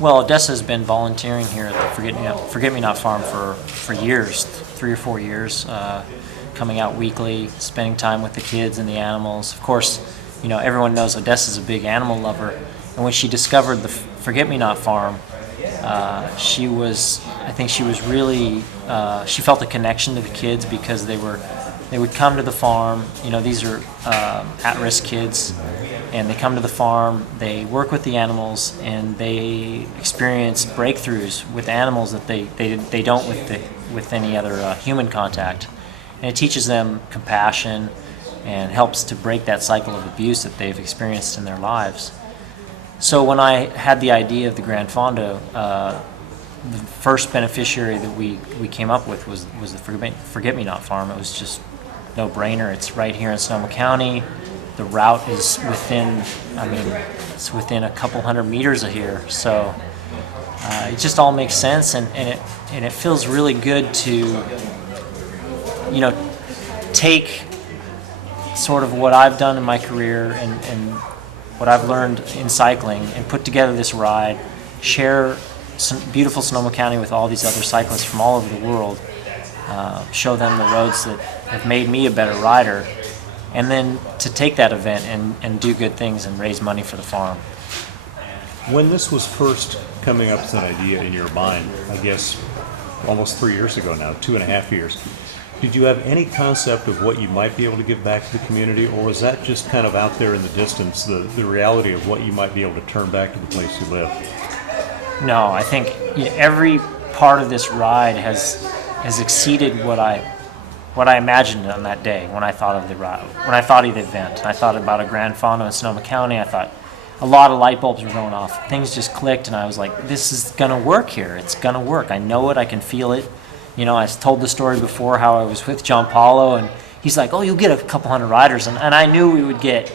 Well, Odessa's been volunteering here at the Forget Me Not Farm for years, 3 or 4 years, coming out weekly, spending time with the kids and the animals. Of course, everyone knows Odessa's a big animal lover, and when she discovered the Forget Me Not Farm, I think she was really, she felt a connection to the kids because they would come to the farm. These are at-risk kids, and they come to the farm, they work with the animals, and they experience breakthroughs with animals that they don't with any other human contact. And it teaches them compassion and helps to break that cycle of abuse that they've experienced in their lives. So when I had the idea of the Gran Fondo, the first beneficiary that we came up with was the Forget Me Not Farm. It was just no-brainer. It's right here in Sonoma County. The route is within a couple hundred meters of here. So it just all makes sense, and it feels really good to, take sort of what I've done in my career and what I've learned in cycling and put together this ride, share some beautiful Sonoma County with all these other cyclists from all over the world, show them the roads that have made me a better rider, and then to take that event and do good things and raise money for the farm. When this was first coming up as an idea in your mind, I guess almost 3 years ago now, 2.5 years, did you have any concept of what you might be able to give back to the community, or was that just kind of out there in the distance, the reality of what you might be able to turn back to the place you live? No, I think every part of this ride has exceeded what I imagined on that day when I thought of the ride, when I thought of the event. I thought about a Gran Fondo in Sonoma County. I thought a lot of light bulbs were going off. Things just clicked, and I was like, this is going to work here. It's going to work. I know it. I can feel it. I told the story before how I was with John Paulo, and he's like, oh, you'll get a couple hundred riders. And I knew we would get,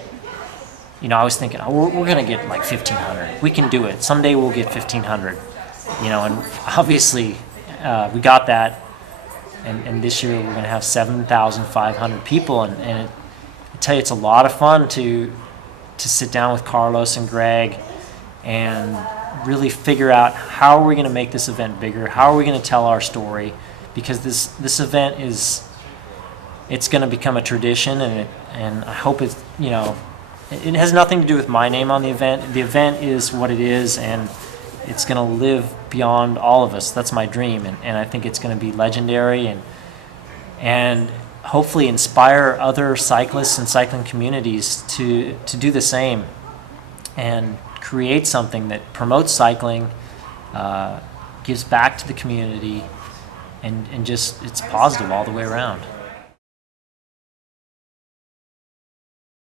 I was thinking, oh, we're going to get like 1,500. We can do it. Someday we'll get 1,500. And obviously we got that. And this year we're going to have 7,500 people. And I tell you, it's a lot of fun to sit down with Carlos and Greg and really figure out how are we going to make this event bigger, how are we going to tell our story, because this event it's going to become a tradition, and I hope it has nothing to do with my name on the event. The event is what it is, and it's going to live beyond all of us. That's my dream, and I think it's going to be legendary and hopefully inspire other cyclists and cycling communities to do the same and create something that promotes cycling, gives back to the community, and just it's positive all the way around.